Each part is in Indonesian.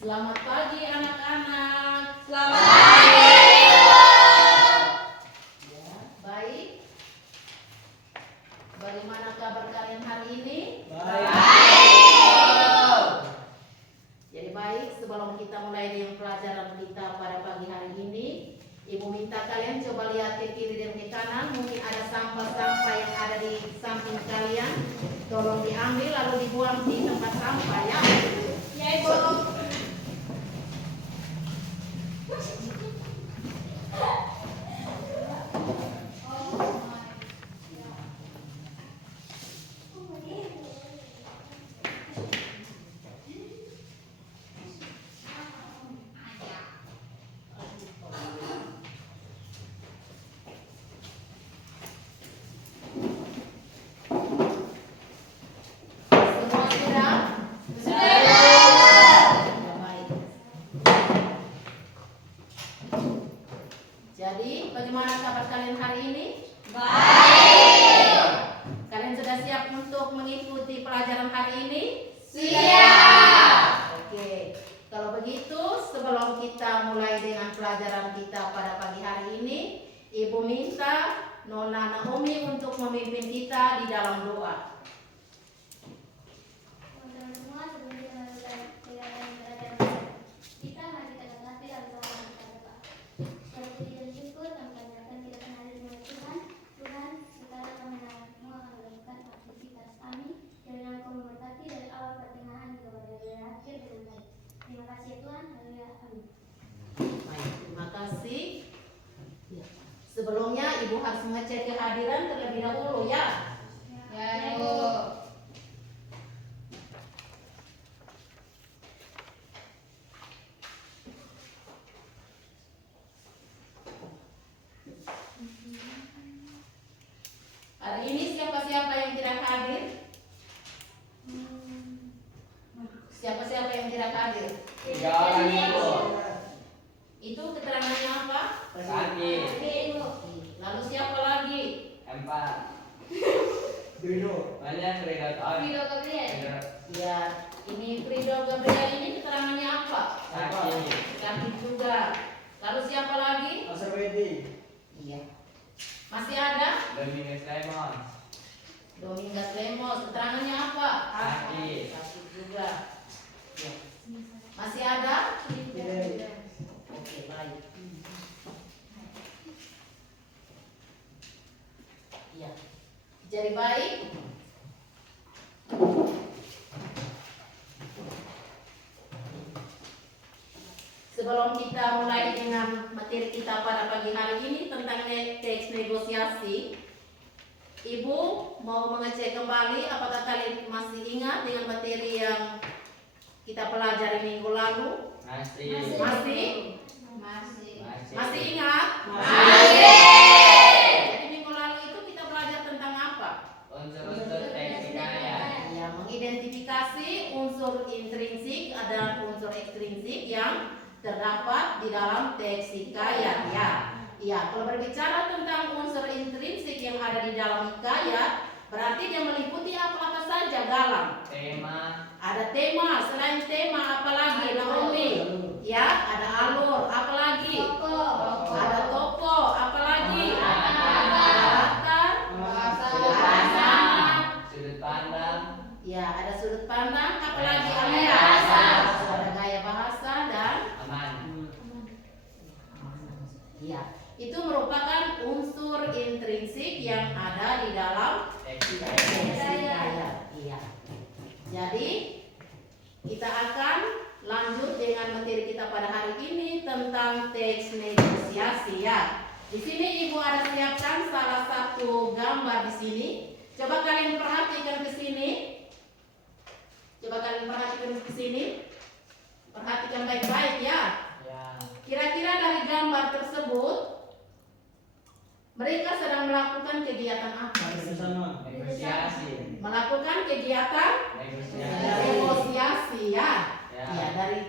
Selamat pagi anak-anak. Selamat pagi. Ya, baik. Bagaimana kabar kalian hari ini? Baik. Jadi baik, sebelum kita mulai dengan pelajaran kita pada pagi hari ini, Ibu minta kalian coba lihat ke kiri dan ke kanan. Mungkin ada sampah-sampah yang ada di samping kalian. Tolong diambil lalu dibuang di tempat sampah ya. Ya, Ibu. Semua sudah? Sudah. Ya, baik. Jadi, bagaimana kabar kalian hari ini? Baik. Kalian sudah siap untuk mengikuti pelajaran hari ini? Siap. Oke. Kalau begitu, sebelum kita mulai dengan pelajaran kita pada pagi hari ini, Ibu minta Nona Naomi untuk memimpin kita di dalam doa. Teman-teman semua, sebelum kita melakukan kegiatan pelajaran kita, mari kita berdoa dan doa kita berdoa. Setelah puji dan syukur, kami panjatkan kita kenali dengan Tuhan. Tuhan, sekarang kami menanganmu akan melakukan aktivitas kami. Jangan Engkau memberkati dari awal pertengahan hingga pada akhir dengan baik. Terima kasih Tuhan. Haleluya. Amin. Baik, terima kasih. Ya. Sebelumnya, Ibu harus mengecek kehadiran terlebih dahulu ya. Ya, Ibu. Hari ini siapa-siapa yang tidak hadir? Siapa-siapa yang tidak hadir? 3 orang, Ibu. Itu keterangannya apa? Sakit. Lalu siapa lagi? 4. Dulu. Banyak redator. Video Gabriel. Ya, ini Frido Gabriel ini keterangannya apa? Sakit. Sakit juga. Lalu siapa lagi? Asal Wedi. Iya. Masih ada? Dominguez Lemon. Domingas Lemos, keterangannya apa? Sakit. Sakit juga. Ya. Masih ada? Tidak. Oke, baik. Ya. Jadi baik. Sebelum kita mulai dengan materi kita pada pagi hari ini tentang teks negosiasi, Ibu mau mengecek kembali apakah kalian masih ingat dengan materi yang kita pelajari minggu lalu? Masih. Masih ingat? Masih. Jadi minggu lalu itu kita belajar tentang apa? Unsur-unsur teks hikayat. Ya, mengidentifikasi unsur intrinsik dan unsur ekstrinsik yang terdapat di dalam teks hikayat ya. Ya, kalau berbicara tentang unsur intrinsik yang ada di dalam hikayat, berarti dia meliputi apa saja galang. Tema. Ada tema, selain tema apalagi Naomi? Ya, ada alur, apalagi? Ada tokoh, apalagi? Ada latar, ada nama. Sudut pandang. Ya, ada sudut pandang, apalagi Gaya Amira. bahasa. Ada gaya bahasa dan Aman. ya, itu merupakan unsur intrinsik yang ada di dalam Teks teks hikayat. hikayat. Iya. Jadi kita akan lanjut dengan materi kita pada hari ini tentang teks negosiasi ya. Di sini Ibu ada siapkan salah satu gambar di sini. Coba kalian perhatikan ke sini. Coba kalian perhatikan ke sini. Perhatikan baik-baik ya. Ya. Kira-kira dari gambar tersebut mereka sedang melakukan kegiatan apa? Bersama. Negosiasi. Melakukan kegiatan Negosiasi. negosiasi ya. Ya. Ya, dari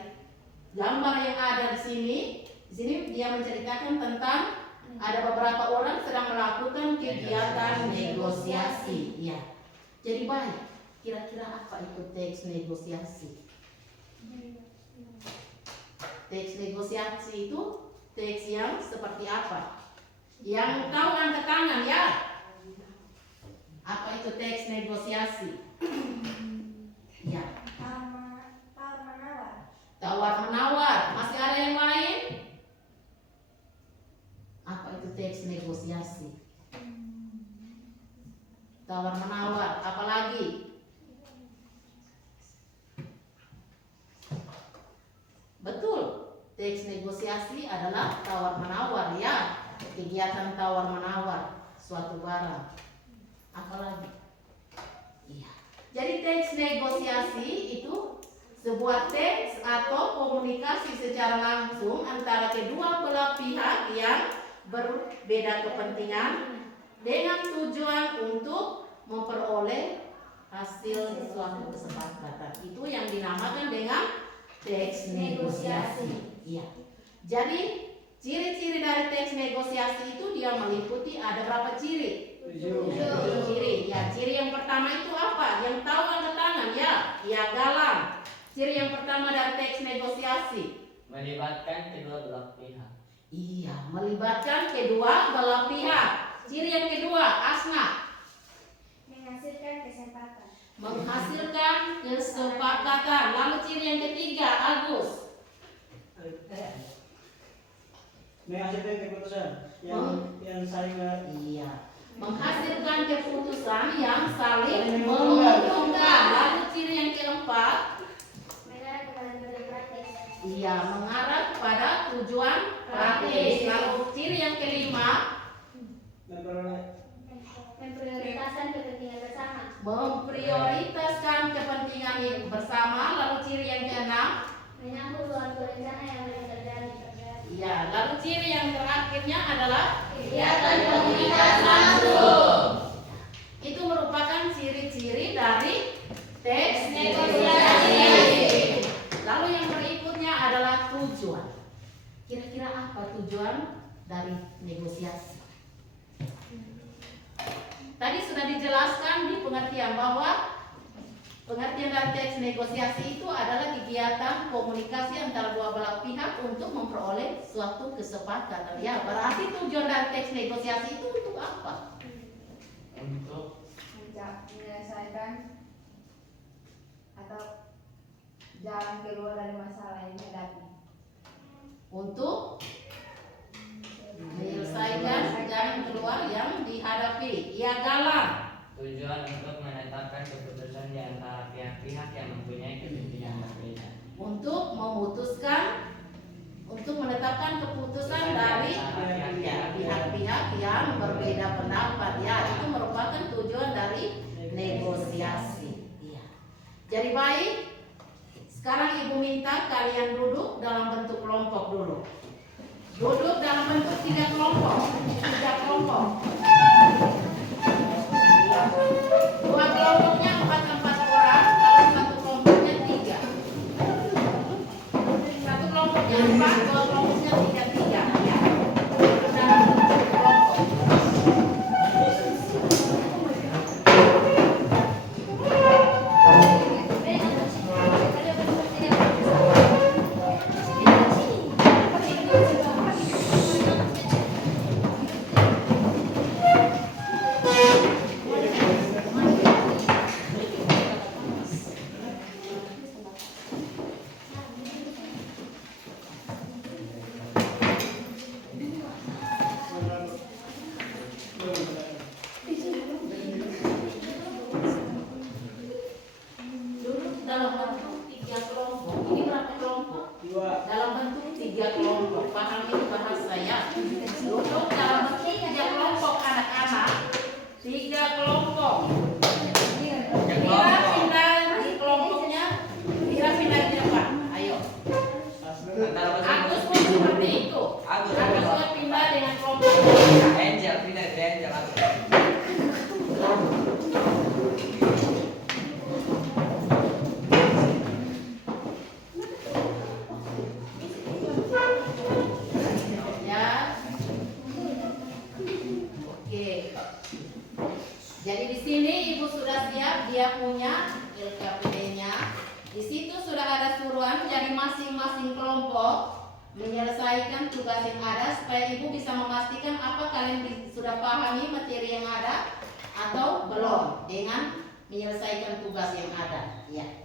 gambar yang ada di sini dia menceritakan tentang ada beberapa orang sedang melakukan kegiatan negosiasi. Ya. Jadi baik, kira-kira apa itu teks negosiasi? teks negosiasi itu teks yang seperti apa? Yang tahu angkat tangan ya. Apa itu teks negosiasi? Ya. Tawar menawar. Tawar menawar. Masih ada yang lain? Apa itu teks negosiasi? Tawar menawar. Apalagi? Betul. Teks negosiasi adalah tawar menawar ya. Kegiatan tawar menawar suatu barang. Apalagi? Iya. Jadi teks negosiasi itu sebuah teks atau komunikasi secara langsung antara kedua belah pihak yang berbeda kepentingan dengan tujuan untuk memperoleh hasil suatu kesepakatan. Itu yang dinamakan dengan teks negosiasi. Iya. Jadi ciri-ciri dari teks negosiasi itu dia meliputi ada berapa ciri? 7 ciri. Ya, ciri yang pertama itu apa? Yang tahu angkat tangan ya. Ya, galang. Ciri yang pertama dari teks negosiasi Melibatkan kedua belah pihak. iya, melibatkan kedua belah pihak. Ciri yang kedua, Asna, Menghasilkan kesempatan. menghasilkan kesepakatan. Lalu ciri yang ketiga, Agus, Menghasilkan keputusan yang saling iya, menghasilkan keputusan yang saling menguntungkan. Lalu ciri yang keempat, Mengarah kepada tujuan praktis. iya, mengarah kepada tujuan praktis. Lalu ciri yang kelima, Memprioritaskan kepentingan bersama. memprioritaskan kepentingan bersama. Lalu ciri yang keenam, Menyambung suatu rencana yang belum terjadi. iya, lalu ciri yang terakhirnya adalah Kegiatan komunitas langsung. itu merupakan ciri-ciri dari teks negosiasi. Lalu yang berikutnya adalah tujuan. Kira-kira apa tujuan dari negosiasi? Tadi sudah dijelaskan di pengertian bahwa pengertian dari teks negosiasi itu adalah kegiatan komunikasi antara dua belah pihak untuk memperoleh suatu kesepakatan. Ya, berarti tujuan dari teks negosiasi itu untuk apa? Untuk menyelesaikan atau jalan keluar dari masalah yang dihadapi. Untuk menyelesaikan jalan keluar yang dihadapi. Ya, galang. tujuan untuk menetapkan keputusan di antara pihak-pihak yang mempunyai kepentingan berbeda. Untuk menetapkan keputusan dari pihak-pihak yang berbeda pendapat. Ya, itu merupakan tujuan dari negosiasi. Ya. Jadi baik, sekarang Ibu minta kalian duduk dalam bentuk kelompok dulu. Duduk dalam bentuk 3 kelompok. 3 kelompok. 2 kelompoknya 4 orang, kalau satu kelompoknya 3. Satu kelompoknya 4, 2 kelompoknya 3. Ya. Dalam bentuk kelompok. Duduk dalam bentuk 3 kelompok. Ini berapa kelompok? 2. Dalam bentuk 3 kelompok. Paham ini bahasa ya? Duduk dalam bentuk 3 kelompok anak-anak. 3 kelompok. Mira pindah di kelompoknya. Mira pindah di depan. Ayo. Agus pun seperti itu. Agus Agusnya pindah dengan kelompok. Angel, pindah dari Angel. Ya. Oke. Jadi di sini Ibu sudah siap, dia punya LKPD-nya. Di situ sudah ada suruhan, jadi masing-masing kelompok menyelesaikan tugas yang ada supaya ibu bisa memastikan apa kalian sudah pahami materi yang ada atau belum dengan menyelesaikan tugas yang ada. Ya.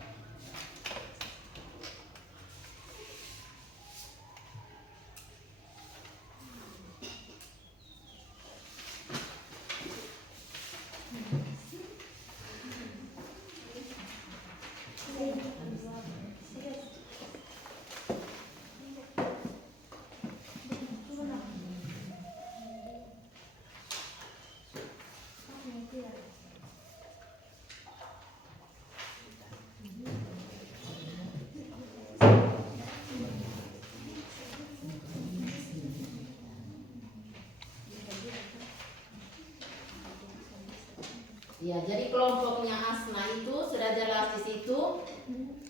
Ya, jadi kelompoknya Asna itu sudah jelas di situ.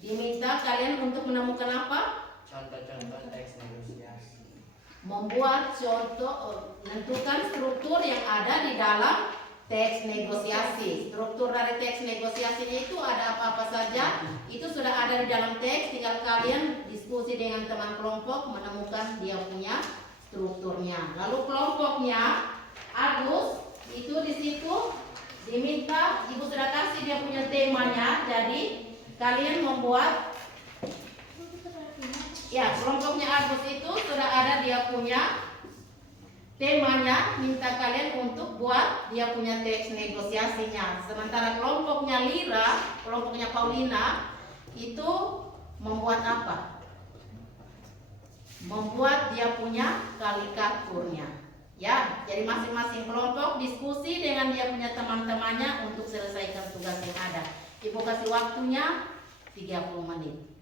Diminta kalian untuk menemukan apa? Contoh-contoh teks negosiasi. Membuat contoh, menentukan struktur yang ada di dalam teks negosiasi. Struktur dari teks negosiasinya itu ada apa-apa saja, itu sudah ada di dalam teks. Tinggal kalian diskusi dengan teman kelompok menemukan dia punya strukturnya. Lalu kelompoknya Agus itu di situ diminta, ibu sudah kasih dia punya temanya, jadi kalian membuat, ya kelompoknya Agus itu sudah ada dia punya temanya, minta kalian untuk buat dia punya teks negosiasinya. Sementara kelompoknya Lira, kelompoknya Paulina itu membuat apa? Membuat dia punya karikaturnya. Ya, jadi masing-masing kelompok diskusi dengan dia punya teman-temannya untuk selesaikan tugas yang ada. Ibu kasih waktunya 30 menit.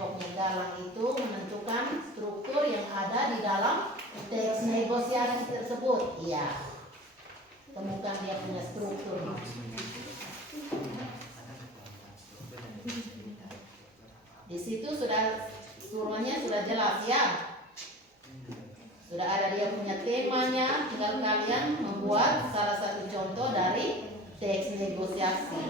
kelompoknya dalang itu menentukan struktur yang ada di dalam teks negosiasi tersebut. Iya. Temukan dia punya struktur. Di situ suruhnya sudah jelas ya. Sudah ada dia punya temanya, tinggal kalian membuat salah satu contoh dari teks negosiasi.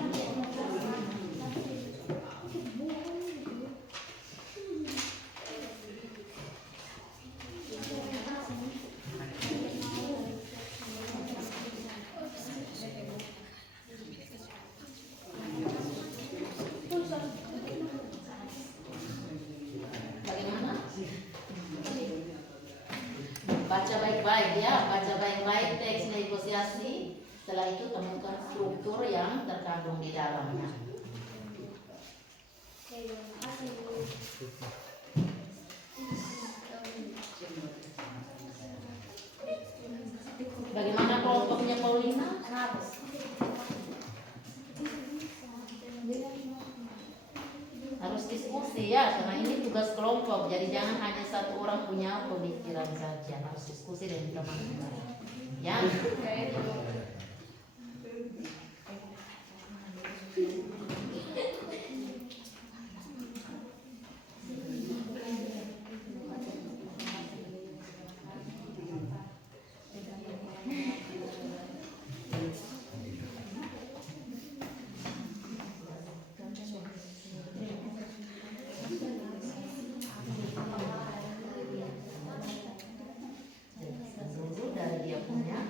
Bagaimana? Baca baik-baik ya, baca baik-baik teks negosiasi. Setelah itu temukan struktur yang terkandung di dalamnya. Bagaimana kelompoknya Paulina? Harus diskusi ya, karena ini tugas kelompok. Jadi jangan hanya satu orang punya pemikiran saja, harus diskusi dengan teman-teman. Ya. Dulu dari dia punya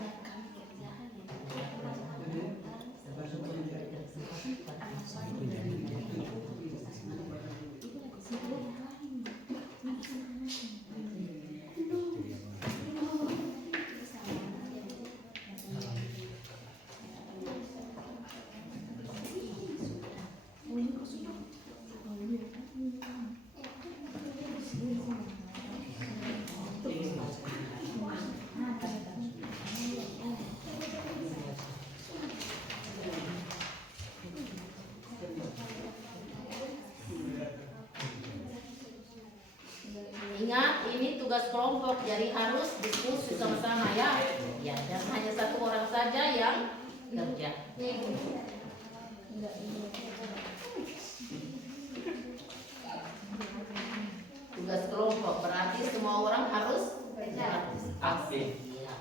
ingat, ini tugas kelompok, jadi harus diskusi sama-sama ya. Ya, dan hanya satu orang saja yang kerja. Tugas kelompok berarti semua orang harus Aktif. Iya.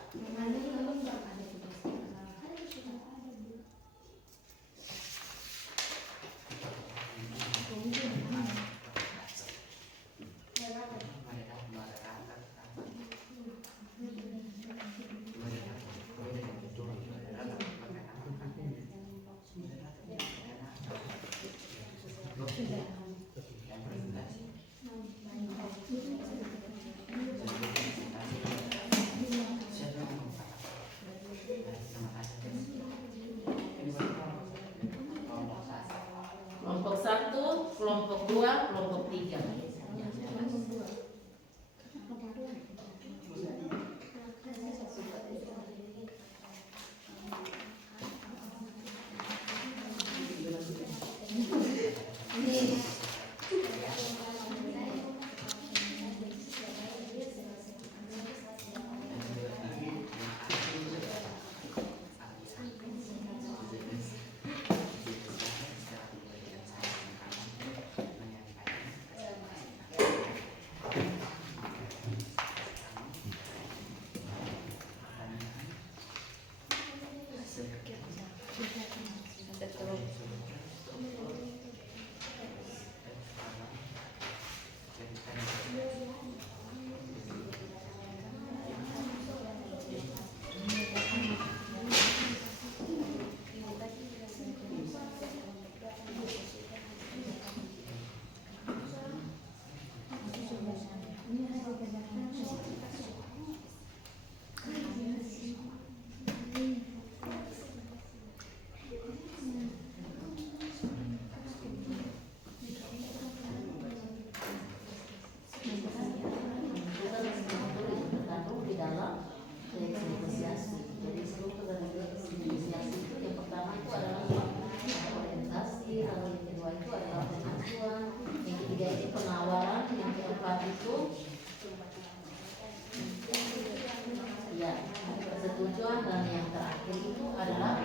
dan yang terakhir itu adalah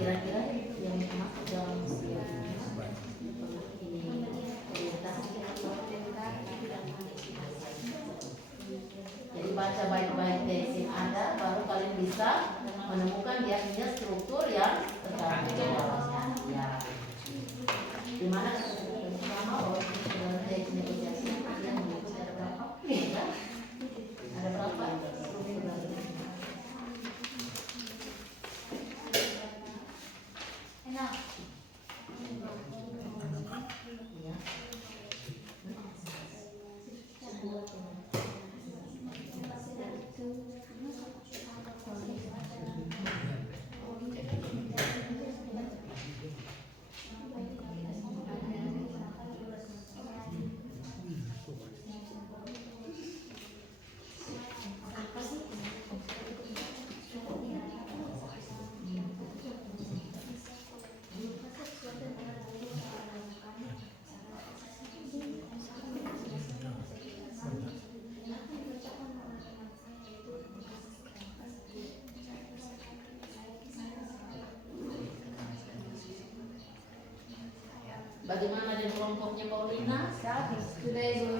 kira-kira yang masuk dalam ini perintah. Jadi baca baik-baik teks yang ada, baru kalian bisa menemukan dia punya struktur yang terkandung di dalamnya. Ya. Di mana pertama bahwa teks negosiasi yang mengikuti ada berapa? Ya. Ada berapa? Enak. Ya. Bagaimana dengan kelompoknya Paulina? Sudah ibu.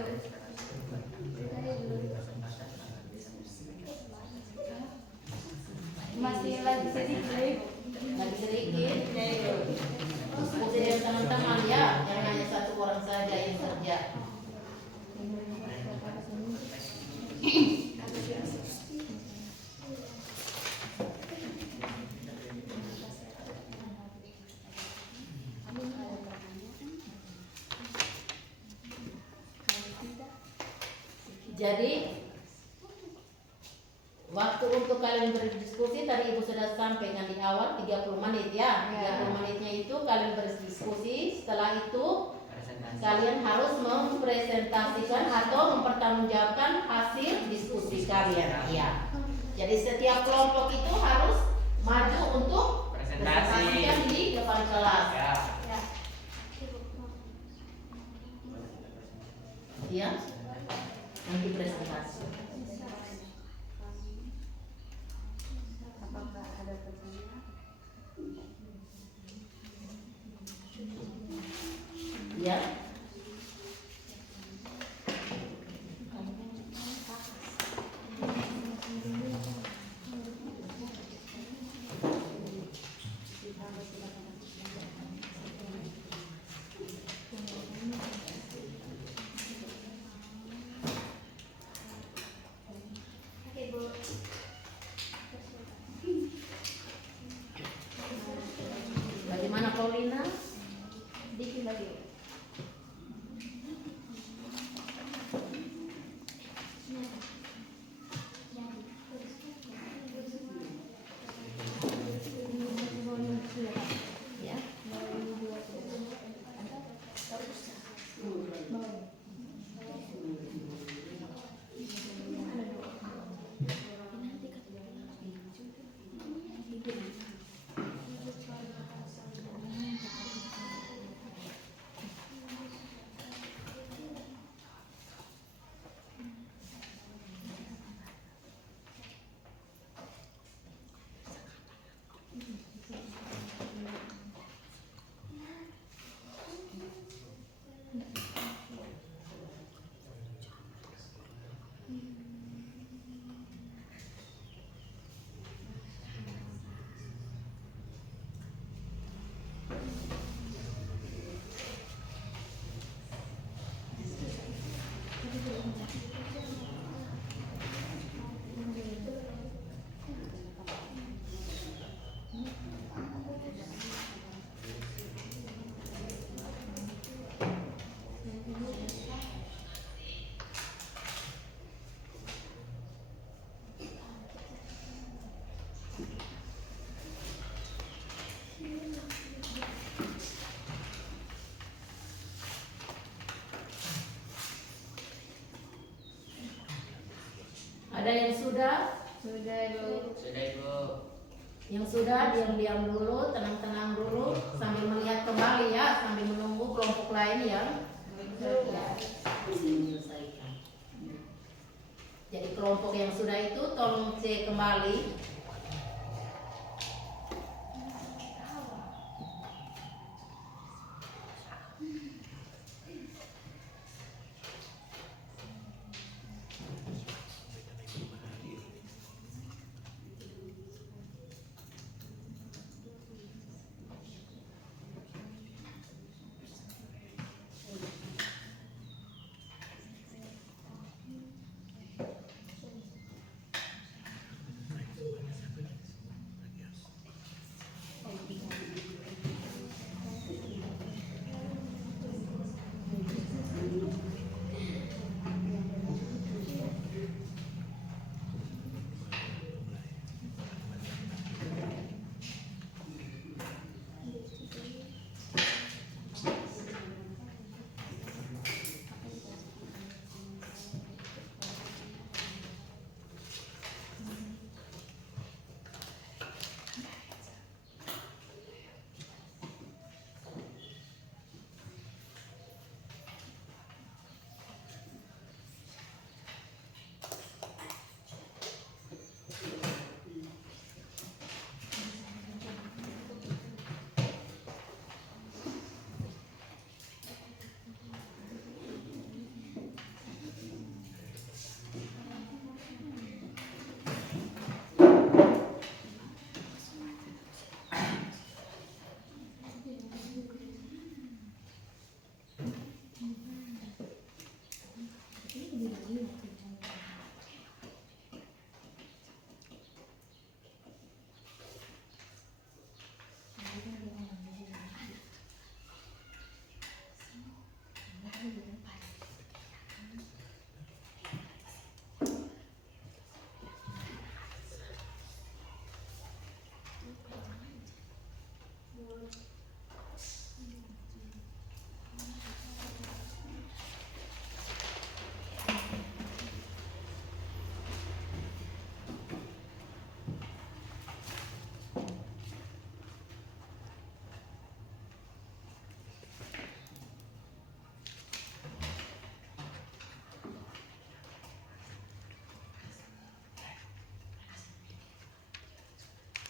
Masih lagi sedikit. Lagi sedikit. Diskusi dengan teman-teman ya, yang hanya satu orang saja yang kerja. Jadi waktu untuk kalian berdiskusi tadi Ibu sudah sampaikan di awal 30 menit ya. 30 menitnya itu kalian berdiskusi. Setelah itu kalian harus mempresentasikan atau mempertanggungjawabkan hasil diskusi kalian. Ya. Jadi setiap kelompok itu harus maju untuk presentasikan di depan kelas. Ya. Ya. Nanti presentasi. Apakah ada pertanyaan? Ya. Oke, Bu. Bagaimana Paulina? Dikit lagi. Ya. Ada yang sudah? Sudah ibu. Sudah ibu. Yang sudah diam-diam dulu, tenang-tenang dulu sambil melihat kembali ya, sambil menunggu kelompok lain yang bisa menyelesaikan. Jadi kelompok kelompok yang sudah itu tolong cek kembali.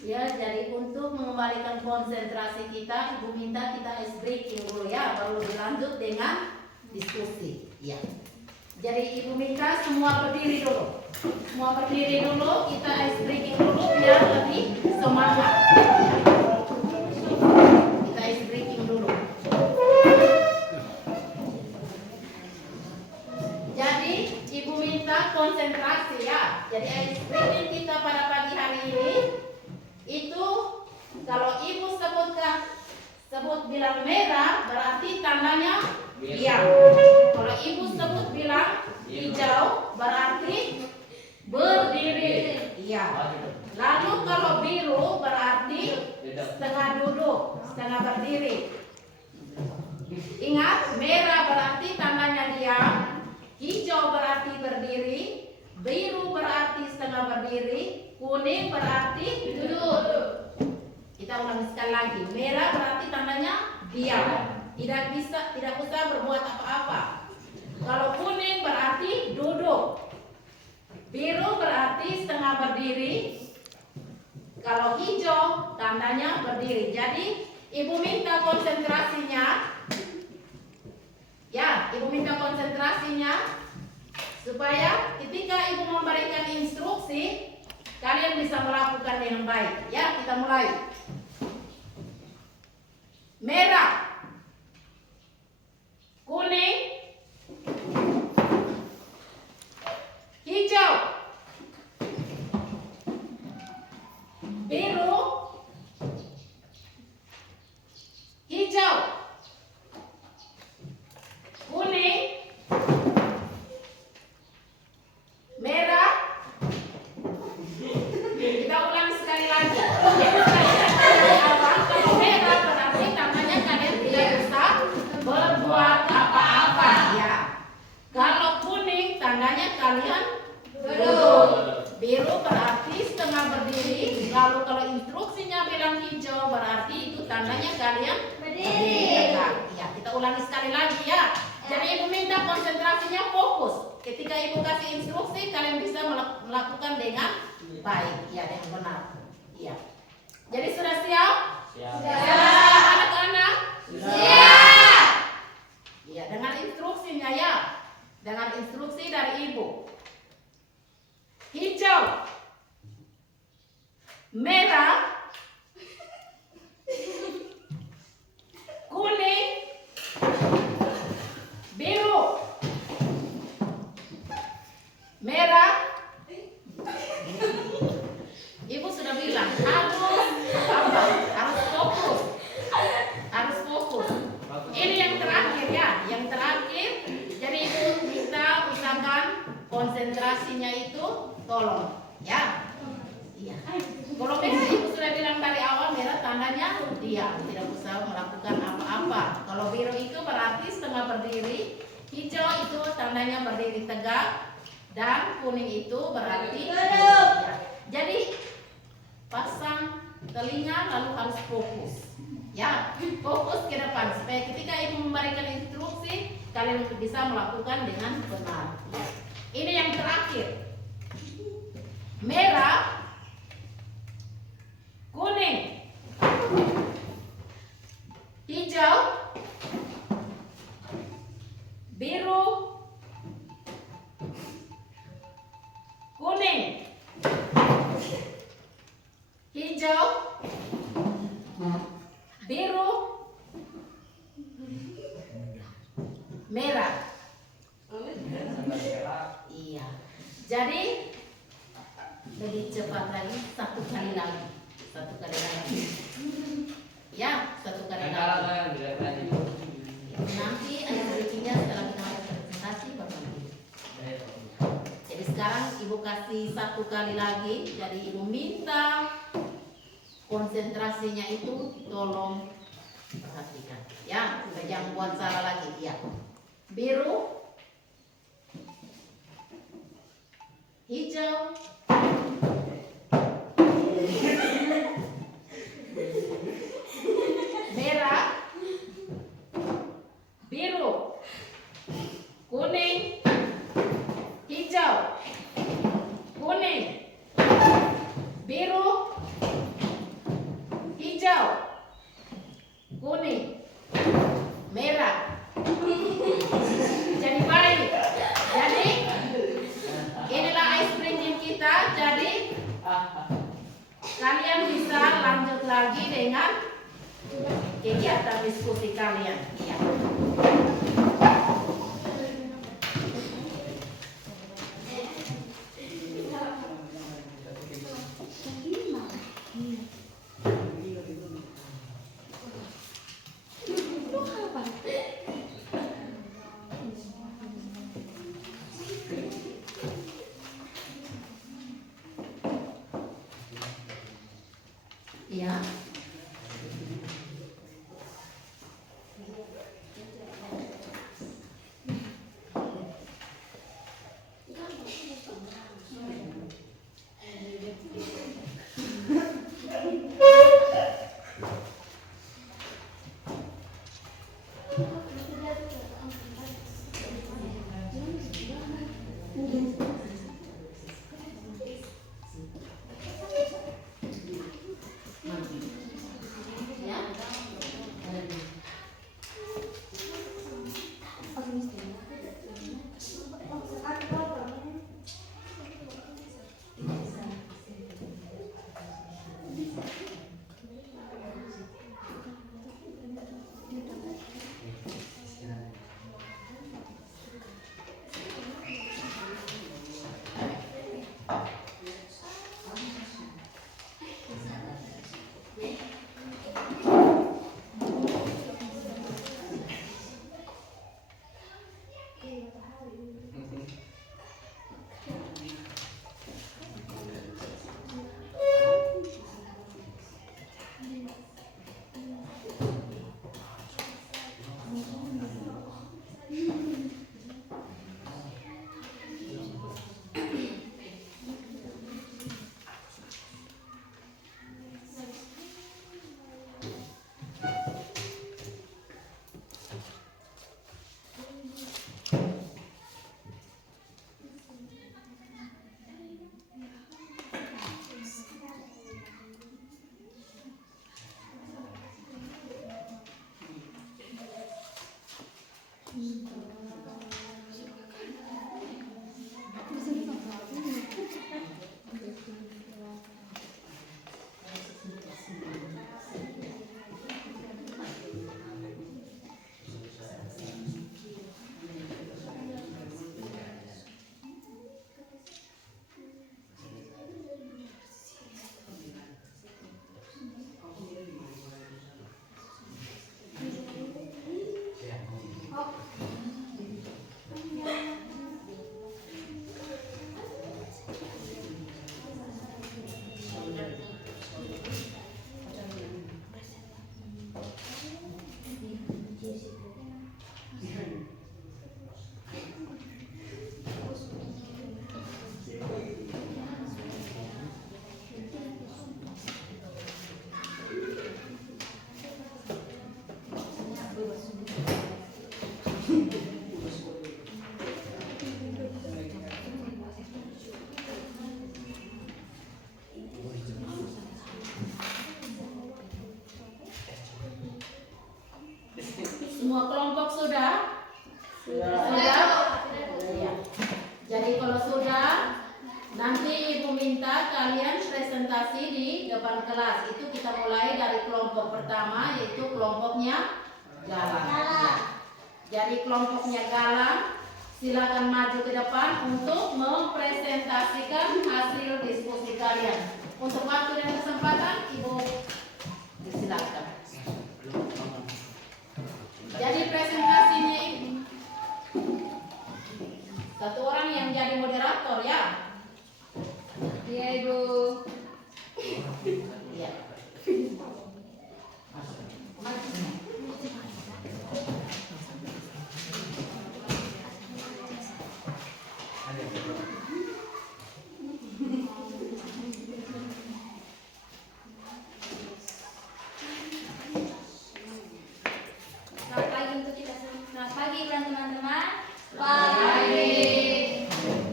Ya, jadi untuk mengembalikan konsentrasi kita, Ibu minta kita ice breaking dulu ya, baru dilanjut dengan diskusi. Ya. Jadi Ibu minta semua berdiri dulu. Semua berdiri dulu, kita ice breaking dulu biar lebih semangat. Ya. Kita ice breaking dulu. Jadi Ibu minta konsentrasi ya. Jadi ice breaking kita pada pagi hari ini itu kalau ibu sebut bilang merah berarti tandanya diam. Kalau ibu sebut bilang hijau berarti berdiri. Iya. Lalu kalau biru berarti setengah duduk, setengah berdiri. Ingat, merah berarti tandanya diam, hijau berarti berdiri, biru berarti setengah berdiri, kuning berarti duduk. Kita ulangi sekali lagi. Merah berarti tandanya diam. Tidak usah berbuat apa-apa. Kalau kuning berarti duduk. Biru berarti setengah berdiri. Kalau hijau tandanya berdiri. Jadi ibu minta konsentrasinya. Ya, ibu minta konsentrasinya supaya ketika ibu memberikan instruksi kalian bisa melakukan dengan baik. Ya, kita mulai. Merah, kuning, hijau, biru, hijau, kuning, merah. Kita ulang sekali lagi. Kalau merah berarti tandanya kalian tidak usah berbuat apa-apa ya. Kalau kuning tandanya kalian duduk. Biru berarti setengah berdiri. Lalu kalau instruksinya bilang hijau berarti itu tandanya kalian berdiri. Ya, kita ulangi sekali lagi ya. Jadi ibu minta konsentrasinya fokus. Ketika ibu kasih instruksi, kalian bisa melakukan dengan baik, ya, dengan benar. Iya. Jadi sudah siap? Siap. Anak-anak? Siap. Iya, dengan instruksinya ya. Dengan instruksi dari ibu. Hijau, merah, kuning, biru, merah. Ibu sudah bilang harus fokus, harus fokus. Ini yang terakhir ya, yang terakhir. Jadi ibu minta usahakan konsentrasinya itu, tolong ya. Iya. Kalau merah ibu sudah bilang dari awal, merah tandanya diam, tidak usah melakukan apa-apa. Kalau biru itu berarti setengah berdiri, hijau itu tandanya berdiri tegak, dan kuning itu berarti ya. Jadi pasang telinga lalu harus fokus. Ya, fokus ke depan supaya ketika ibu memberikan instruksi kalian bisa melakukan dengan benar. Ya. Ini yang terakhir. Merah, kuning, hijau, biru, kuning, hijau, biru, merah. Iya. Jadi lebih cepat lagi, satu kali lagi. Ya, satu kali lagi. Nanti ada berikutnya setelah kita presentasi baru nanti. Jadi sekarang ibu kasih satu kali lagi. Jadi ibu minta konsentrasinya itu tolong perhatikan. Ya, jangan buat salah lagi. Ya. Biru, hijau, merah, biru, kuning, hijau, kuning, biru, hijau, kuning, merah. Jadi baik. Jadi inilah ice cream kita. Jadi kalian bisa lanjut lagi dengan kegiatan diskusi kalian. Ya. Ya. kalian presentasi di depan kelas. Itu kita mulai dari kelompok pertama, yaitu kelompoknya Galang. Galang. Jadi kelompoknya Galang, silakan maju ke depan untuk mempresentasikan hasil diskusi kalian. Untuk waktu dan kesempatan, Ibu silakan. Jadi presentasinya satu orang yang jadi moderator ya. Iya Ibu. Iya. Selamat pagi untuk kita semua. Selamat pagi teman-teman. Pagi.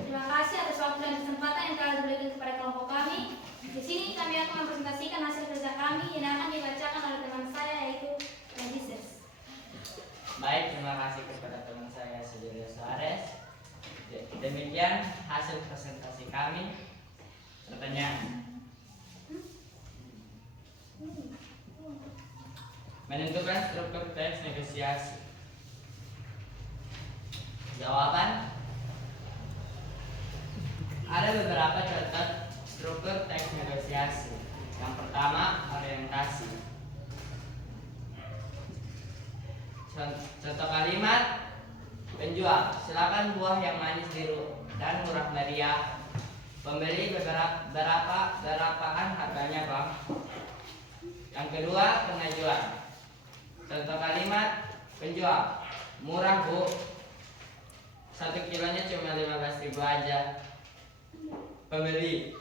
Terima kasih atas waktu dan kesempatan yang telah diberikan kepada kelompok kami. Di sini kami akan mempresentasikan hasil kerja kami yang akan dibacakan oleh teman saya yaitu Nadises. Baik, terima kasih kepada teman saya Sudiryo Suarez. Demikian hasil presentasi kami. Pertanyaan. Menentukan struktur teks negosiasi. Jawaban. Ada beberapa contoh struktur teks negosiasi. Yang pertama, orientasi. Contoh kalimat penjual, silakan buah yang manis biru dan murah meriah. Pembeli berapaan harganya bang? Yang kedua, pengajuan. Contoh kalimat penjual, murah bu, 1 kilonya cuma 15.000 aja. Pembeli,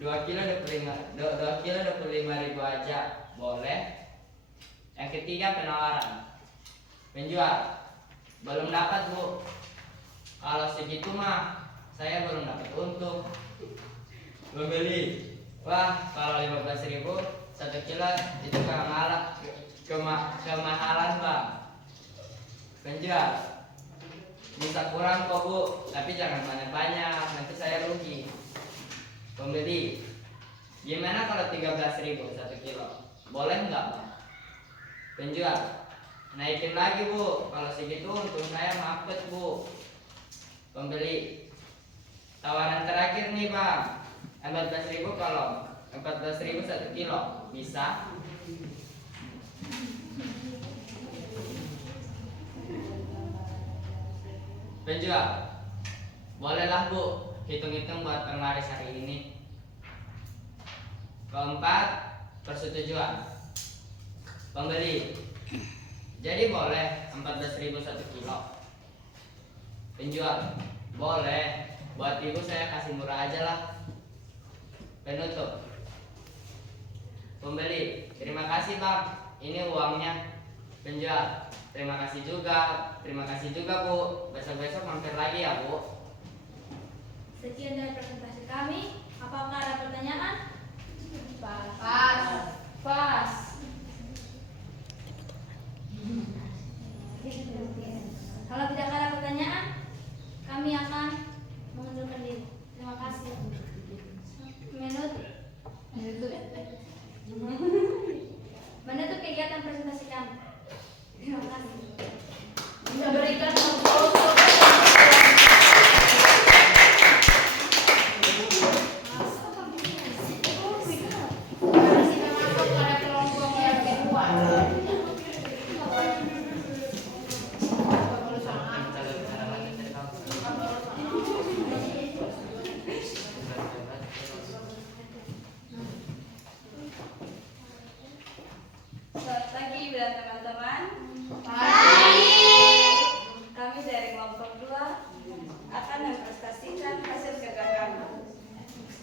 2 kilo 25.000 aja, boleh? Yang ketiga, penawaran. Penjual, belum dapat bu, kalau segitu mah saya belum dapat untung. Pembeli, wah kalau 15.000 1 kilo itu kemahalan bang. Penjual, bisa kurang kok bu, tapi jangan banyak-banyak, nanti saya rugi. Pembeli, gimana kalau 13.000 1 kilo, boleh nggak bang? Penjual, naikin lagi bu, kalau segitu untung saya mapet bu. Pembeli, tawaran terakhir nih bang, 14.000 kalau 14.000 1 kilo, bisa? Penjual, bolehlah bu, hitung-hitung buat penglaris hari ini. Keempat, persetujuan. Pembeli, jadi boleh 14.000 1 kilo. Penjual, boleh, buat ibu saya kasih murah aja lah. Penutup. Pembeli, terima kasih bang, ini uangnya. Penjual, terima kasih juga bu, besok-besok mampir lagi ya bu. Sekian dari presentasi kami. Apakah ada pertanyaan? Pas. Kalau tidak ada pertanyaan, kami akan mengundurkan diri. Terima kasih. Menutup kegiatan presentasi kami. Terima kasih. Kita berikan foto. Kita masuk pada kelompok yang kedua. Selamat pagi Ibu dan teman-teman. Kami dari kelompok 2 akan mempresentasikan hasil kerja kami.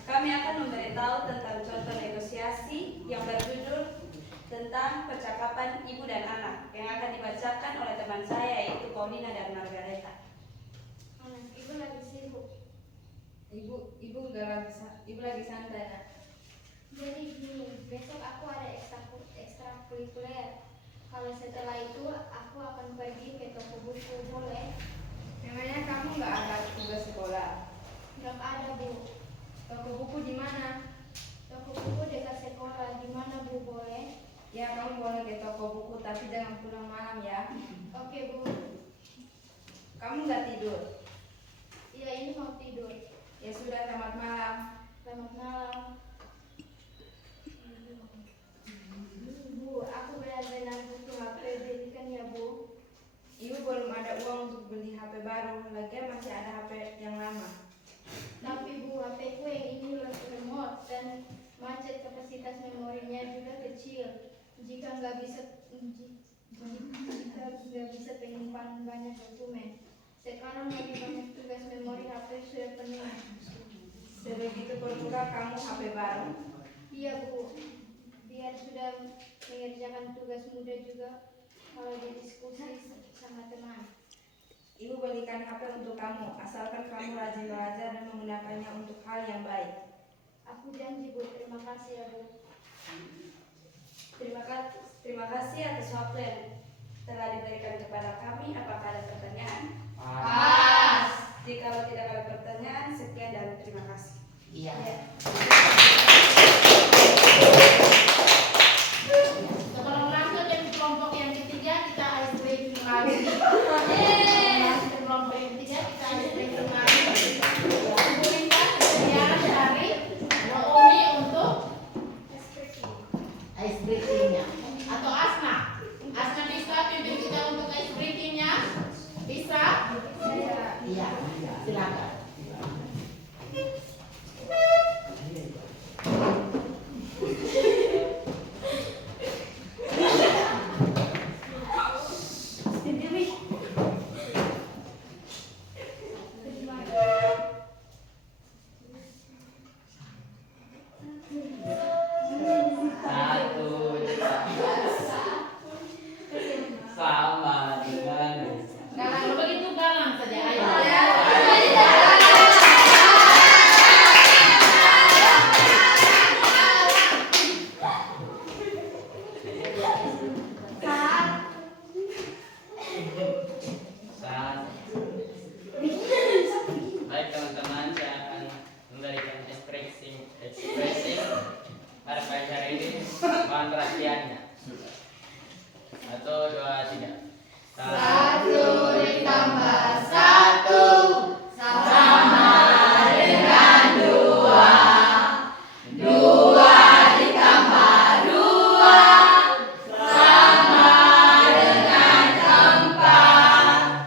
Kami akan memberitahu tentang contoh negosiasi yang berjudul tentang percakapan ibu dan anak yang akan dibacakan oleh teman saya yaitu Paulina dan Margareta. Ibu lagi sibuk. Ibu lagi santai nak. Jadi gini, besok aku ada ekstrakurikuler. Kalau setelah itu aku akan pergi ke toko buku, boleh? Memangnya kamu nggak ada tugas sekolah? Nggak ada bu. Toko buku di mana? Toko buku dekat sekolah. Di mana Bu boleh? Ya, kamu boleh ke toko buku, tapi jangan pulang malam ya. Oke Bu. Kamu nggak tidur? Iya ini mau tidur. Ya sudah, selamat malam. Selamat malam. Bu, aku benar-benar butuh HP, belikan ya Bu. Ibu belum ada uang untuk beli HP baru, lagian masih ada HP yang lama. Tapi Bu, HP ku yang ini remote dan macet, kapasitas memorinya juga kecil. Jika nggak bisa penyimpanan banyak dokumen. Sekarang lagi banyak tugas memori HP sudah penuh. Sebegitu perlukah kamu HP baru? Iya Bu, biar sudah mengerjakan tugas mudah juga kalau didiskusi sama teman. Ibu belikan HP untuk kamu, asalkan kamu rajin belajar dan menggunakannya untuk hal yang baik. Aku janji Bu, terima kasih ya Bu. Terima kasih atas waktu yang telah diberikan kepada kami. Apakah ada pertanyaan? Jika tidak ada pertanyaan, sekian dan terima kasih. Iya. Ya. Sebelum lanjut ke kelompok yang ketiga, kita ice breaking lagi. Kelompok yang ketiga kita ice breaking lagi. Bu Linda kesediaan dari Bu Umi untuk ice breakingnya. Atau Asna bisa pimpin kita untuk ice breakingnya? Bisa? Iya, silakan. Sendiri. Satu sama dengan Galang, kalau begitu galang saja. Ayo. saat. Baik teman-teman, saya akan memberikan expressing pada pelajaran ini. Mohon perhatiannya. 1, 2, 3. Satu ditambah satu sama dengan dua. Dua ditambah dua sama dengan empat.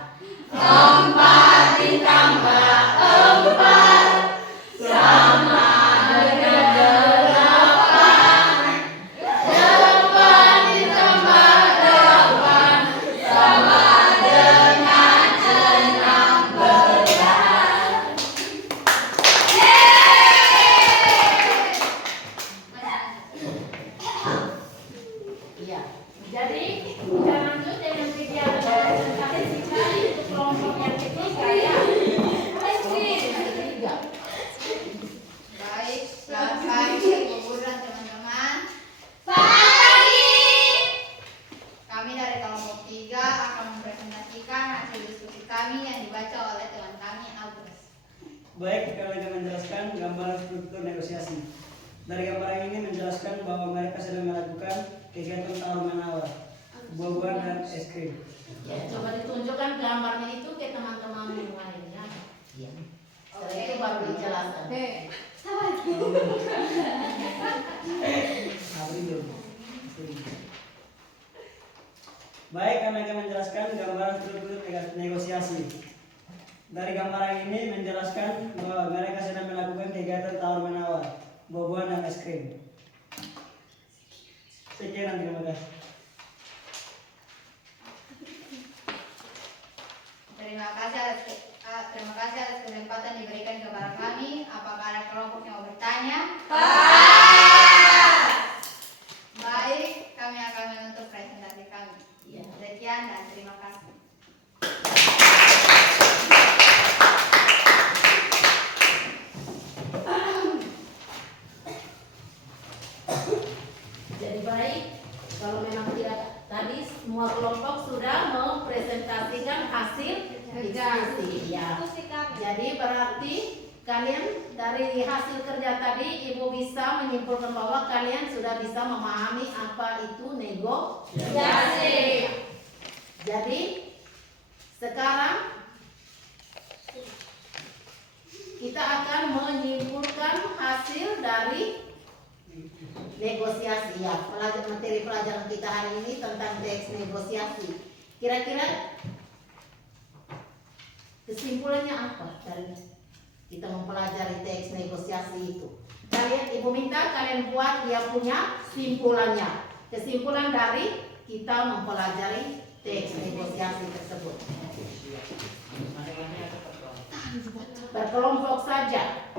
Empat ditambah empat sama dengan delapan. Delapan ditambah delapan sama dengan 16. Iya. Jadi kita lanjut dengan kegiatan presentasi kita untuk kelompok yang ketiga ya. Kelompok yang ketiga. Baik, selamat pagi Ibu dan teman-teman. Pagi. Kami dari kelompok 3 akan mempresentasikan hasil diskusi kami yang dibaca oleh teman kami Agus. Baik, kami akan menjelaskan gambaran struktur negosiasi. Dari gambaran ini menjelaskan bahwa mereka sedang melakukan kegiatan tawar-menawar, buah-buahan dan es krim. Ya, coba ditunjukkan gambarnya itu ke teman-teman yang lainnya. Iya. Setelah itu baru dijelaskan. Baik, kami akan menjelaskan gambaran struktur negosiasi. Dari gambaran ini menjelaskan bahwa mereka sedang melakukan kegiatan tawar-menawar, buah-buahan dan es krim. Sekian, terima kasih. Terima kasih atas kesempatan diberikan kepada kami. Apakah ada kelompok yang mau bertanya? Baik, kami akan menutup presentasi kami. Iya. Sekian dan terima kasih. Jadi baik, kalau memang tidak tadi semua kelompok sudah mempresentasikan hasil diskusi. Ya. Jadi berarti kalian dari hasil kerja tadi Ibu bisa menyimpulkan bahwa kalian sudah bisa memahami apa itu negosiasi. Jadi sekarang kita akan menyimpulkan hasil dari negosiasi ya. Materi pelajaran kita hari ini tentang teks negosiasi. Kira-kira kesimpulannya apa dari kita mempelajari teks negosiasi itu? Ibu minta kalian buat yang punya simpulannya. Kesimpulan dari kita mempelajari teks negosiasi tersebut. Berkelompok saja.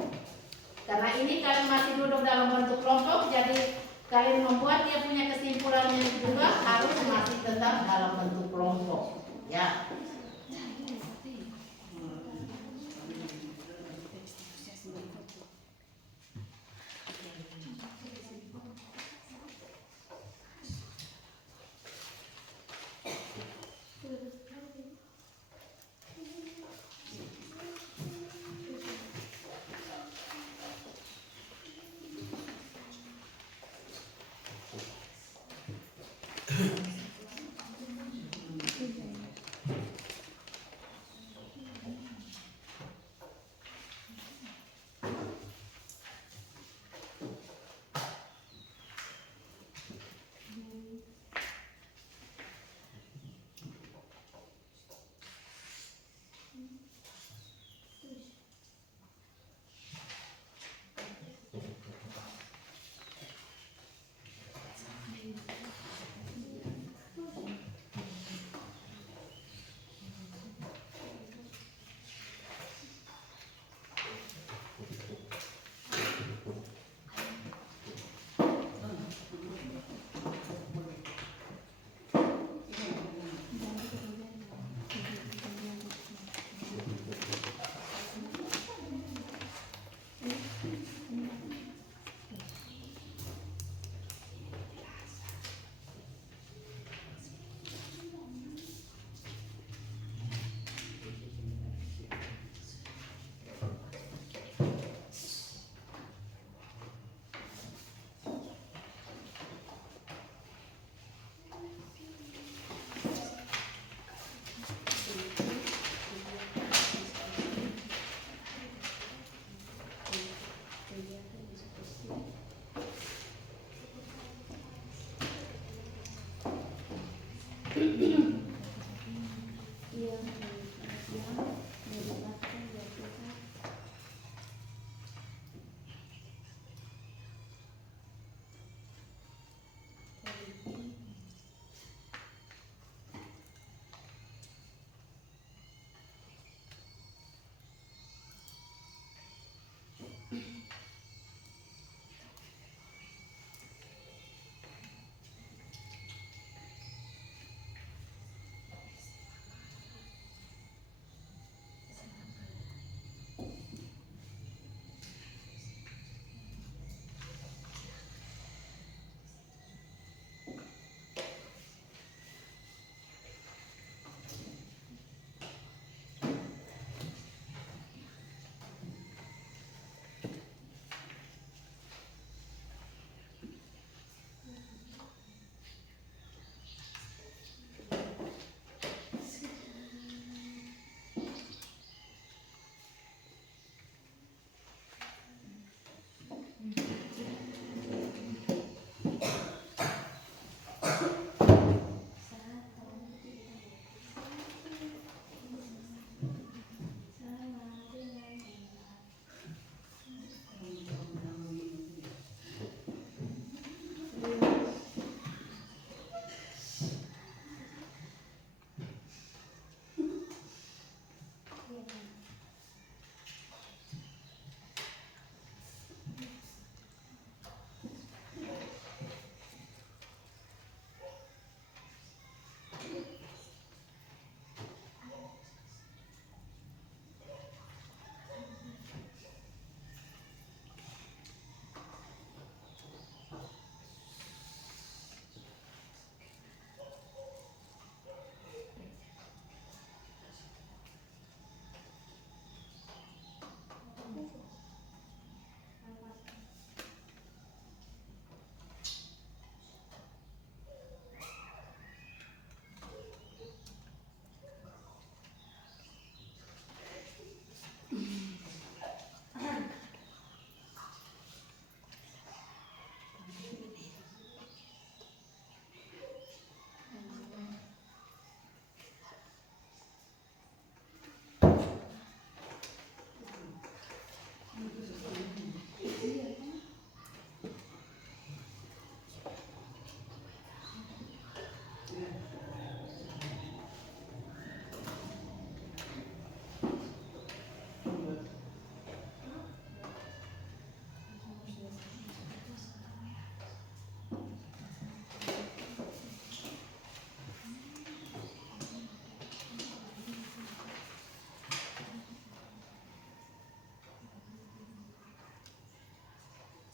Karena ini kalian masih duduk dalam bentuk kelompok, jadi kalian membuat dia punya kesimpulannya juga harus masih tetap dalam bentuk kelompok. Ya.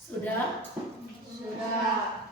Sudah? Sudah.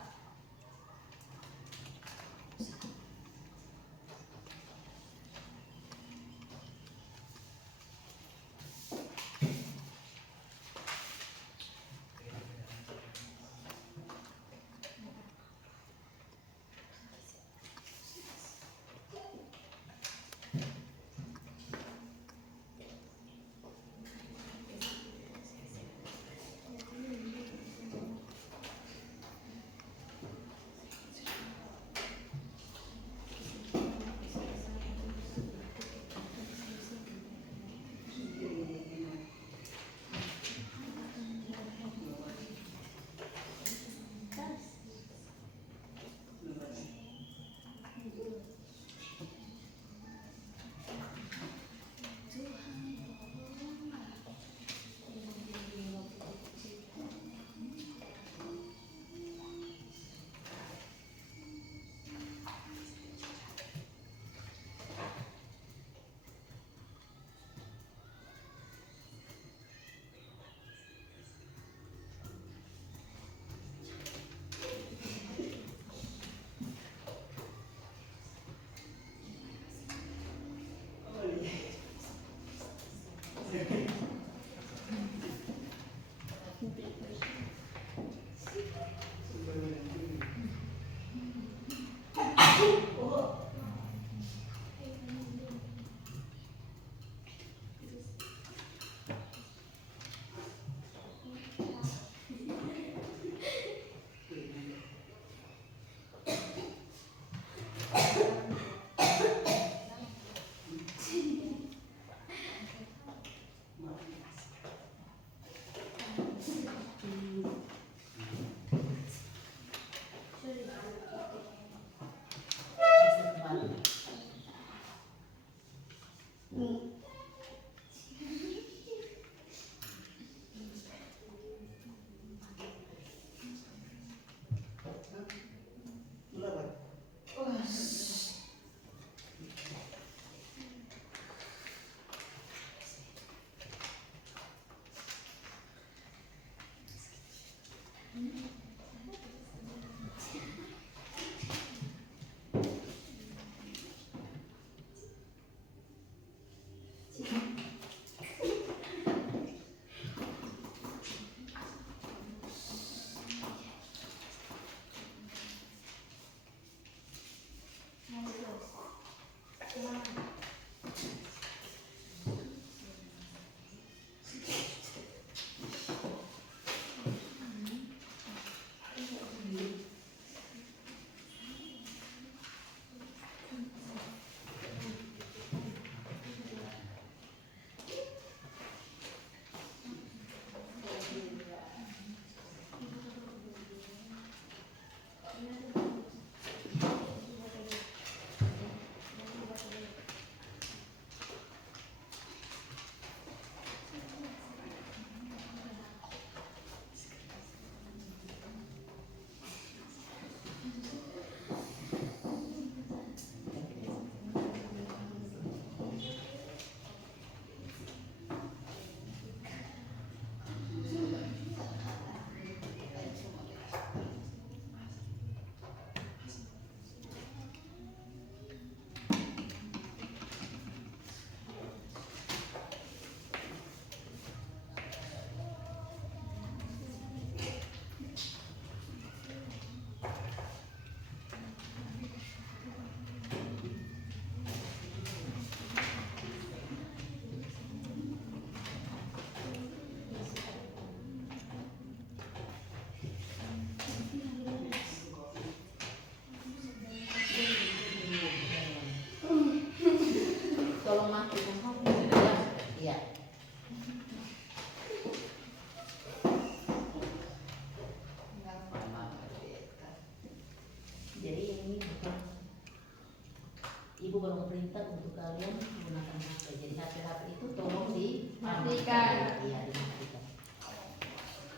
Ibu baru perintah untuk kalian menggunakan HP. Jadi HP itu tolong Matikan. Iya, dimatikan.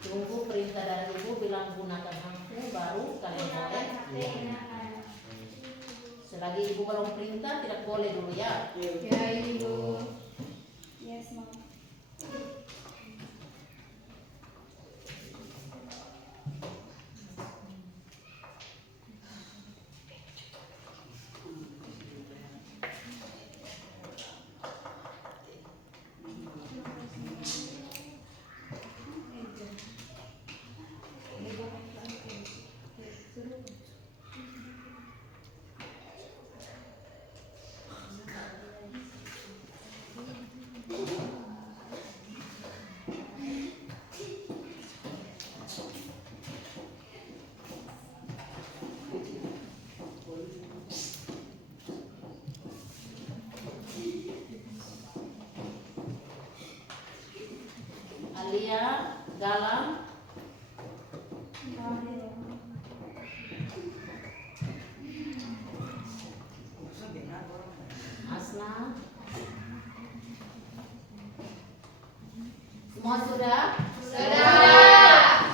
Tunggu perintah dari ibu bilang gunakan HP, baru kalian boleh. Iya. Selagi ibu baru perintah tidak boleh dulu ya. Ya Ibu. Yes, Mom. Amelia, Galang, Asna. Semua sudah? Sudah.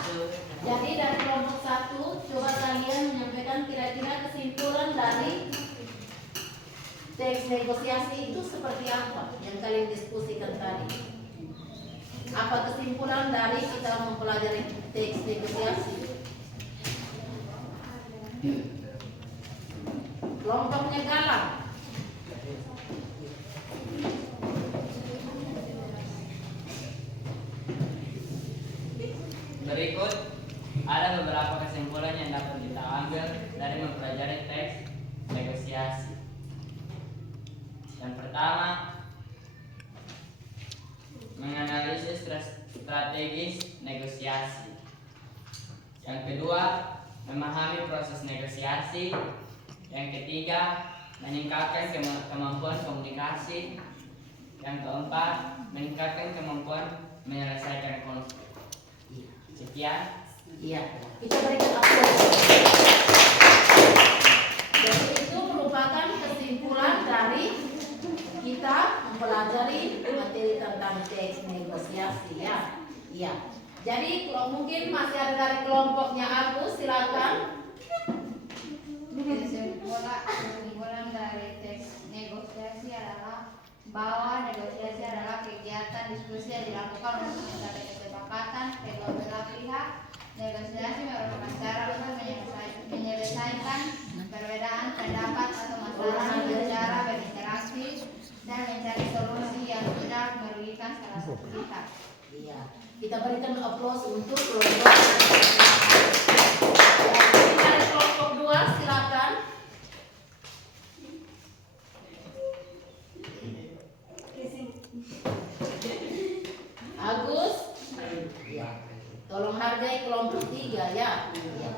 Jadi dari kelompok 1, coba kalian menyampaikan kira-kira kesimpulan dari teks negosiasi itu seperti apa yang kalian diskusikan tadi. Apa kesimpulan dari kita mempelajari teks negosiasi? Kelompoknya Galang. Berikut ada beberapa kesimpulan yang dapat kita ambil dari mempelajari teks negosiasi. Yang pertama, menganalisis strategis negosiasi. Yang kedua, memahami proses negosiasi. Yang ketiga, meningkatkan kemampuan komunikasi. Yang keempat, meningkatkan kemampuan menyelesaikan konflik. Sekian. Iya, kita berikan aplaus. Jadi itu merupakan kesimpulan dari kita mempelajari materi tentang teks negosiasi ya. Iya. Jadi kalau mungkin masih ada dari kelompoknya Agus, silakan. Kesimpulan dari teks negosiasi adalah bahwa negosiasi adalah kegiatan diskusi yang dilakukan untuk mencapai kesepakatan kedua belah pihak. Negosiasi merupakan cara untuk menyelesaikan perbedaan pendapat atau masalah dengan cara berinteraksi dan mencari solusi yang tidak merugikan salah satu pihak. Iya. Kita berikan aplaus untuk kelompok. Jadi dari kelompok 2 silakan. Agus. Iya. Tolong hargai kelompok 3 ya. Iya.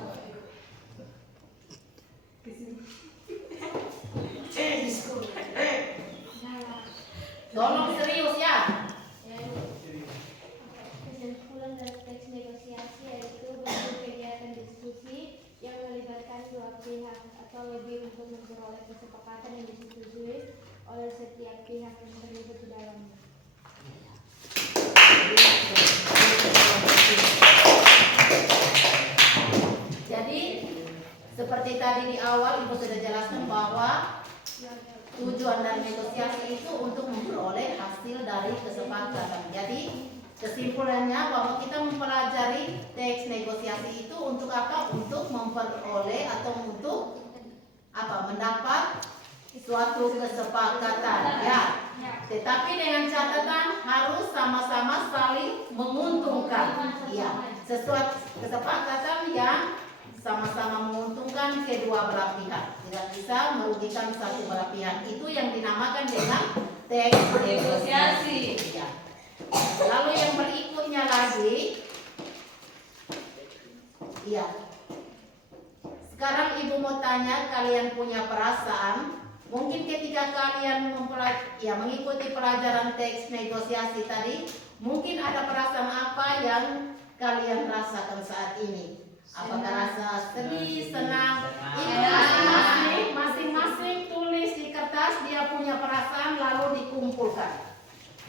Tolong serius ya. Kesimpulan dari teks negosiasi yaitu bentuk kegiatan diskusi yang melibatkan dua pihak atau lebih untuk memperoleh kesepakatan yang disetujui oleh setiap pihak yang terlibat di dalamnya. Jadi seperti tadi di awal Ibu sudah jelaskan bahwa tujuan dari negosiasi itu untuk memperoleh hasil dari kesepakatan. Jadi kesimpulannya bahwa kita mempelajari teks negosiasi itu untuk apa? Untuk memperoleh atau untuk apa? Mendapat suatu kesepakatan ya. Tetapi dengan catatan harus sama-sama saling menguntungkan. Ya, sesuatu kesepakatan yang sama-sama menguntungkan kedua belah pihak, tidak bisa merugikan satu belah pihak. Itu yang dinamakan dengan teks negosiasi. Ya. Lalu yang berikutnya lagi, ya. Sekarang Ibu mau tanya, kalian punya perasaan? Mungkin ketika kalian mengikuti pelajaran teks negosiasi tadi, mungkin ada perasaan apa yang kalian rasakan saat ini? Apakah rasa sedih, senang? Itu masing-masing tulis di kertas dia punya perasaan lalu dikumpulkan.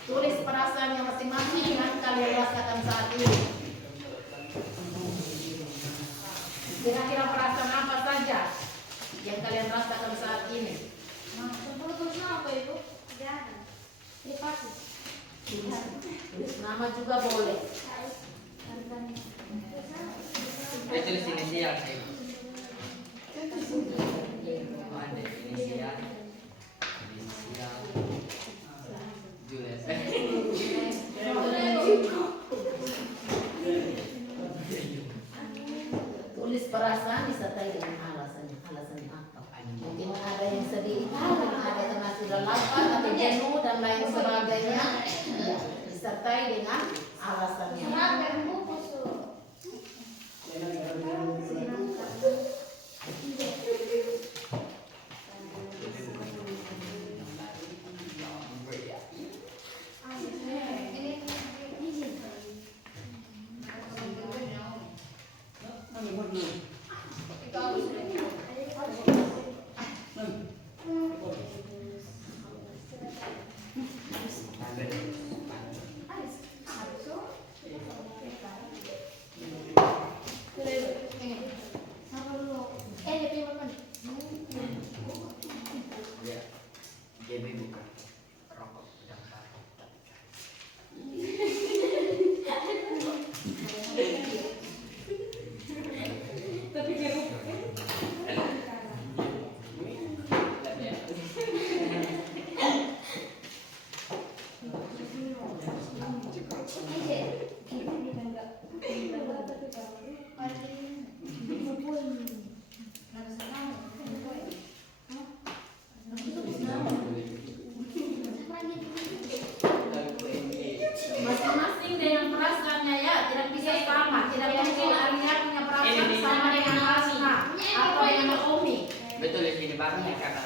Tulis perasaannya masing-masing yang kalian rasakan saat ini. Kira-kira perasaan apa saja yang kalian rasakan saat ini? Tulisnya apa itu? Jangan. Privasi. Tulis nama juga boleh. Tulis inisial saya. Oh, ada inisial. Julius. Tulis perasaan disertai dengan alasannya. Alasannya apa? Mungkin ada yang sedih, mungkin ada karena sudah lapar atau jenuh dan lain sebagainya. Ya, disertai dengan alasannya. Betul di sini Pak, karena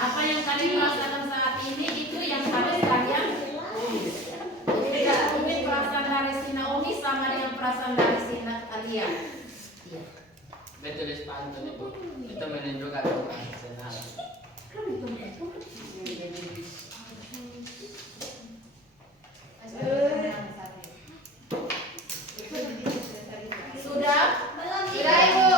Apa yang kalian rasakan saat ini itu yang harus kalian tulis. Jadi tidak mungkin perasaan dari si Naomi sama dengan perasaan dari si Alia. Iya. betul di pantun itu menunjukkan orang senang. Sudah? Sudah Ibu.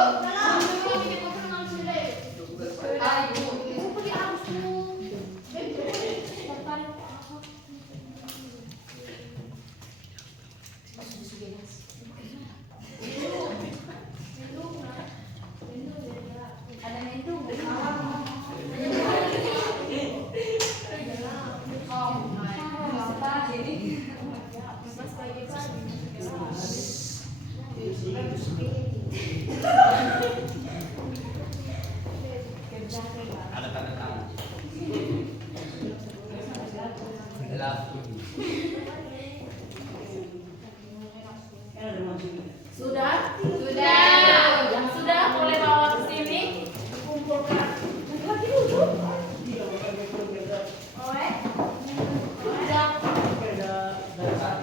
Ada tanda tangan. Adalah Kan ada maksudnya. Sudah? Sudah. Yang sudah boleh bawa ke sini, kumpulkan. Lagi dulu. Tidak bukan betul betul. Sudah. Beda dari saat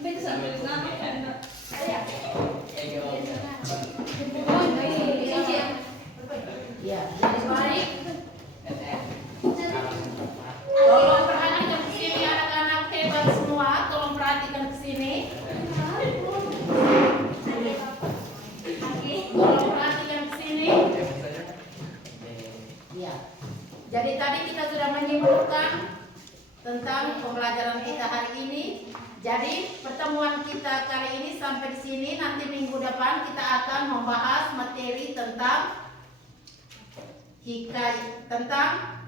misal sambil Ya, jadi baik. Tolong perhatikan ke sini anak-anak hebat semua. Tolong perhatikan ke sini. Tolong perhatikan ke sini. Ya. Jadi tadi kita sudah menyimpulkan tentang pembelajaran kita hari ini. Jadi pertemuan kita kali ini sampai di sini. Nanti minggu depan kita akan membahas materi tentang tentang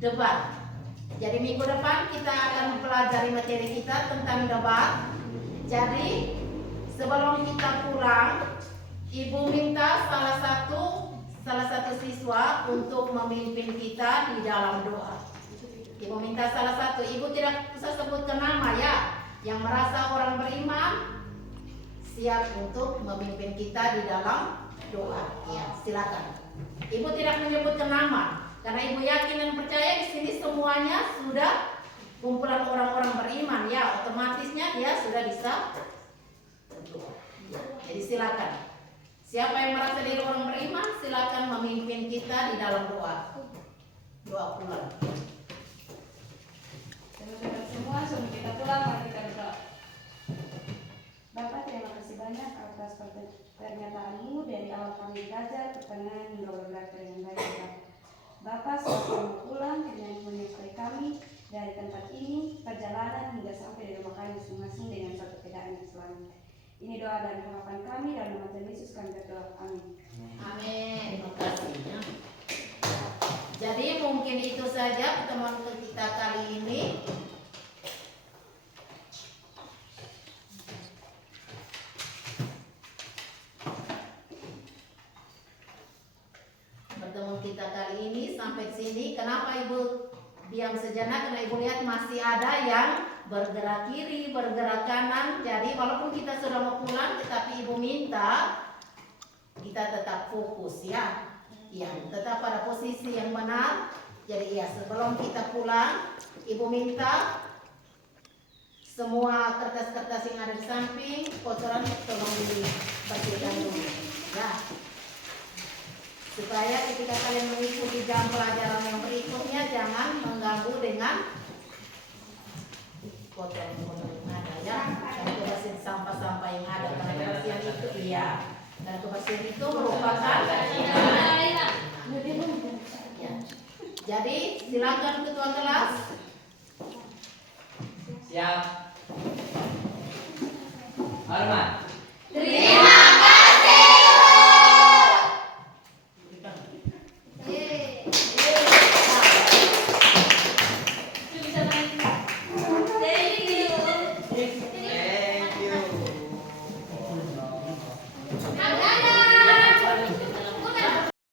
debat. Jadi minggu depan kita akan mempelajari materi kita tentang debat. Jadi sebelum kita pulang, Ibu minta salah satu siswa untuk memimpin kita di dalam doa. Ibu minta salah satu, Ibu tidak usah sebutkan nama ya. Yang merasa orang beriman siap untuk memimpin kita di dalam doa. Ya, silakan. Ibu tidak menyebutkan nama karena Ibu yakin dan percaya di sini semuanya sudah kumpulan orang-orang beriman ya, otomatisnya dia sudah bisa berdoa. Ya, jadi silakan. Siapa yang merasa diri orang beriman, silakan memimpin kita di dalam doa. Doa pulang. Saudara semua, sebelum kita pulang, mari kita berdoa. Bapak, terima kasih banyak atas pernyataanmu dari awal kami belajar, pertengahan hingga belajar dengan baik. Bapak, saat kami pulang, kiranya menyertai kami dari tempat ini, perjalanan hingga sampai di rumah kami masing-masing dengan satu keadaan yang selamat. Ini doa dan harapan kami, dalam nama Tuhan Yesus kami berdoa. Amin. Amin. Terima kasih. Jadi mungkin itu saja pertemuan kita kali ini. Pertemuan kita kali ini sampai sini. Kenapa Ibu diam sejenak? Karena Ibu lihat masih ada yang bergerak kiri, bergerak kanan. Jadi walaupun kita sudah mau pulang, tetapi Ibu minta kita tetap fokus ya. Ya, tetap pada posisi yang benar. Jadi ya, sebelum kita pulang, Ibu minta semua kertas-kertas yang ada di samping kotoran tolong dibersihkan dulu. Ya. Supaya ketika kalian mengikuti jam pelajaran yang berikutnya jangan mengganggu dengan kotoran-kotoran yang ada ya. Dan kebersihan sampah-sampah yang ada, karena kebersihan itu iya. Dan kebersihan itu merupakan ya. Jadi silakan ketua kelas. siap. Hormat.